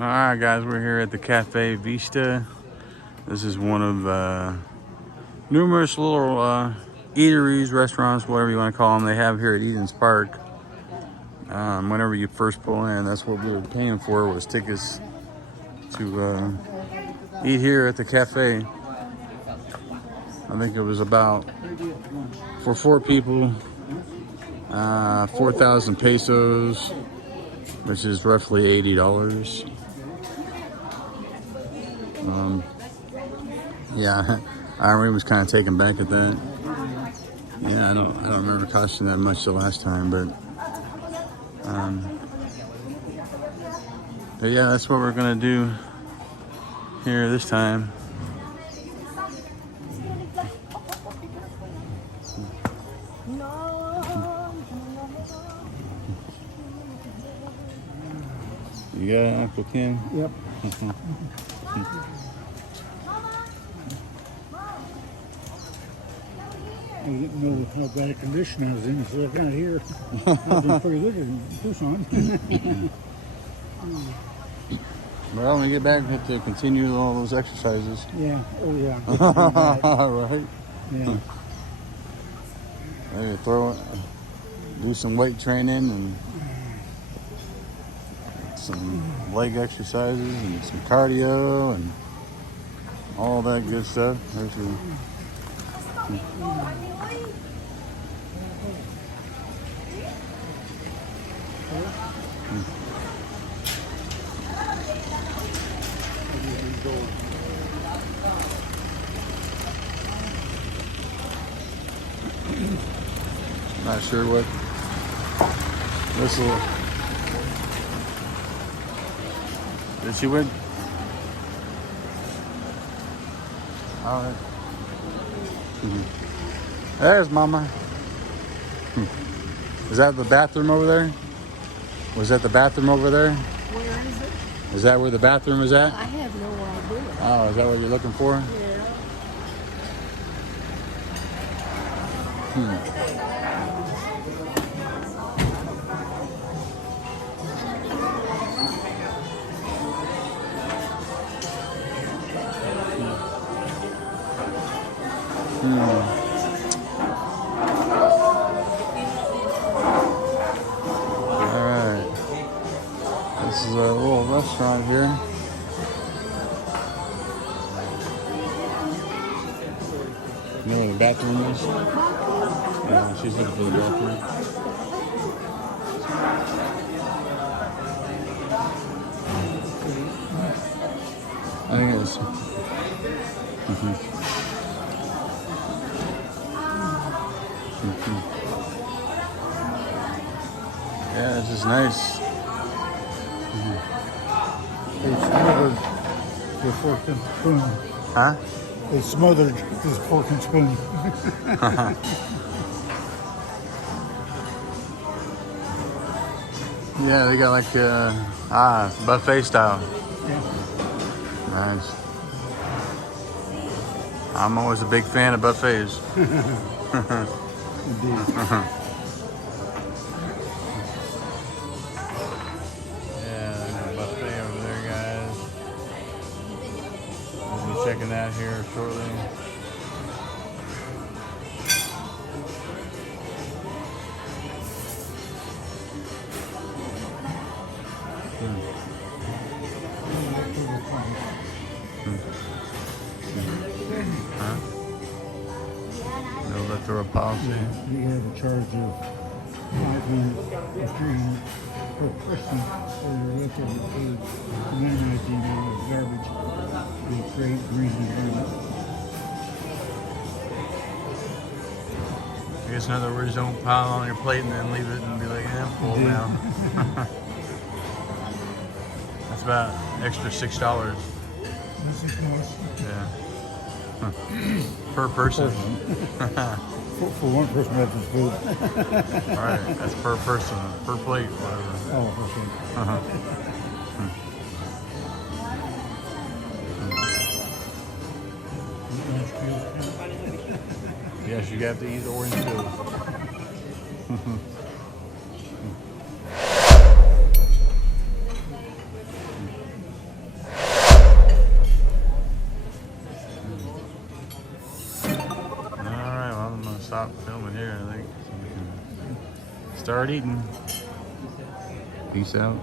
Alright guys, we're here at the Cafe Vista. This is one of numerous little eateries, restaurants, whatever you want to call them, they have here at Eden's Park. Whenever you first pull in, that's what we were paying for, was tickets to eat here at the cafe. I think it was about, for 4 people, 4,000 pesos, which is roughly $80. Yeah, Irene was kind of taken back at that. Yeah, I don't remember costing that much the last time, but yeah, that's what we're gonna do here this time. You got it, Uncle Ken? Yep. I didn't know how bad a condition I was in, so I got here. I've been pretty good in Tucson. Well, when we get back, we have to continue all those exercises. Yeah, oh yeah. Right? Yeah. Maybe do some weight training and some leg exercises and some cardio and all that good stuff. Not sure what this will. Did she win? All right. There's Mama. Is that the bathroom over there? Was that the bathroom over there? Where is it? Is that where the bathroom is at? I have no idea. Oh, is that what you're looking for? Yeah. Alright. This is a little restaurant here. You know where the bathroom is? Yeah, she's looking for the bathroom. I think it's. Yeah, this is nice. They smothered the fork and spoon. Huh? They smothered his fork and spoon. Yeah, they got like buffet style. Yeah. Nice. I'm always a big fan of buffets. Indeed. Yeah, there's a buffet over there, guys. We'll be checking that here shortly. Huh? No electoral policy. You have a charge of $500 or $300 per person for your leftover food. $9.19 garbage. You create green and green. I guess in other words, don't pile on your plate and then leave it and be like, yeah, I'm full now. That's about extra $6. This is nice. Yeah. Per person. For one person that's his food. All right, that's per person, per plate, whatever. Oh, okay. Yes, you have to eat orange too. stop filming here, I think, so we can start eating. Peace out.